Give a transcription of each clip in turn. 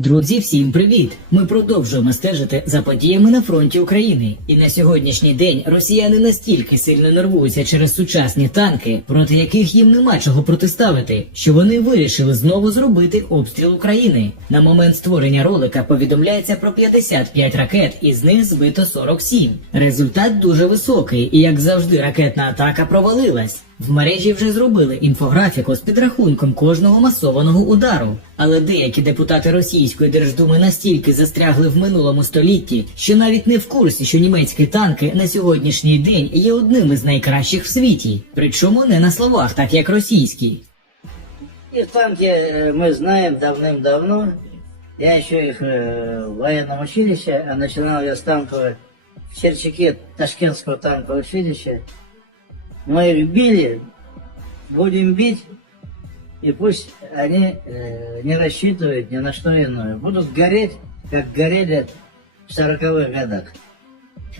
Друзі, всім привіт! Ми продовжуємо стежити за подіями на фронті України. І на сьогоднішній день росіяни настільки сильно нервуються через сучасні танки, проти яких їм нема чого протиставити, що вони вирішили знову зробити обстріл України. На момент створення ролика повідомляється про 55 ракет, із них збито 47. Результат дуже високий, і як завжди, ракетна атака провалилась. В мережі вже зробили інфографіку з підрахунком кожного масованого удару. Але деякі депутати Російської Держдуми настільки застрягли в минулому столітті, що навіть не в курсі, що німецькі танки на сьогоднішній день є одними з найкращих в світі. Причому не на словах, так як російські. Их танки э, мы знаем давным-давно. Я еще их э, в военном училище, а начинал я с танкового в Черчаке Ташкентского танкового училища. Мы их били, будем бить, и пусть они э, не рассчитывают ни на что иное. Будут гореть, как горели в сороковых годах.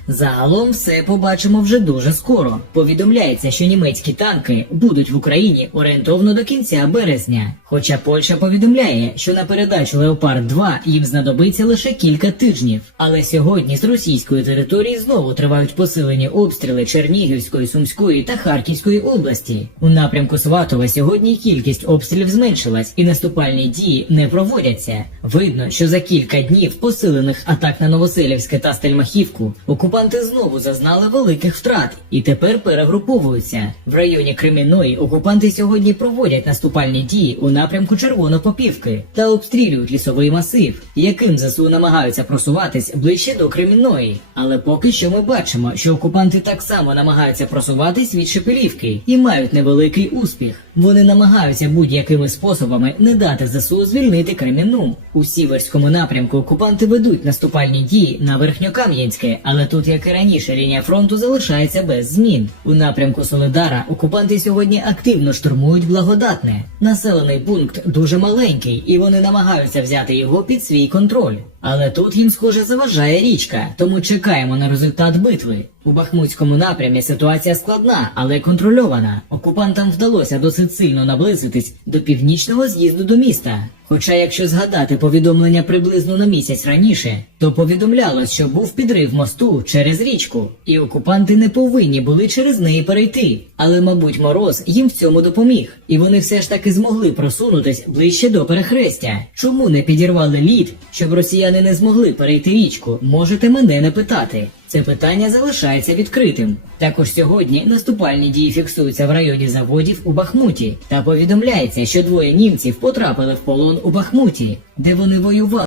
Загалом все побачимо вже дуже скоро. Повідомляється, що німецькі танки будуть в Україні орієнтовно до кінця березня. Хоча Польща повідомляє, що на передачу Леопард 2 їм знадобиться лише кілька тижнів. Але сьогодні з російської території знову тривають посилені обстріли Чернігівської, Сумської та Харківської області. У напрямку Сватова сьогодні кількість обстрілів зменшилась і наступальні дії не проводяться. Видно, що за кілька днів посилених атак на Новоселівське та Стельмахівку окупанти знову зазнали великих втрат і тепер перегруповуються. В районі Кремінної окупанти сьогодні проводять наступальні дії у напрямку Червонопопівки та обстрілюють лісовий масив, яким ЗСУ намагаються просуватись ближче до Кремінної. Але поки що ми бачимо, що окупанти так само намагаються просуватись від Шепелівки і мають невеликий успіх. Вони намагаються будь-якими способами не дати ЗСУ звільнити Кремінну. У сіверському напрямку окупанти ведуть наступальні дії на Верхньокам'янське, але тут, як і раніше, лінія фронту залишається без змін. У напрямку Солидара окупанти сьогодні активно штурмують благодатне. Населений пункт дуже маленький, і вони намагаються взяти його під свій контроль. Але тут їм, схоже, заважає річка, тому чекаємо на результат битви. У Бахмутському напрямі ситуація складна, але контрольована. Окупантам вдалося досить сильно наблизитись до північного з'їзду до міста. Хоча, якщо згадати повідомлення приблизно на місяць раніше, то повідомлялось, що був підрив мосту через річку, і окупанти не повинні були через неї перейти. Але, мабуть, мороз їм в цьому допоміг, і вони все ж таки змогли просунутись ближче до перехрестя. Чому не підірвали лід, щоб росіяни не змогли перейти річку? Можете мене не питати. Це питання залишається відкритим. Також сьогодні наступальні дії фіксуються в районі заводів у Бахмуті та повідомляється, що двоє німців потрапили в полон у Бахмуті, де вони воювали.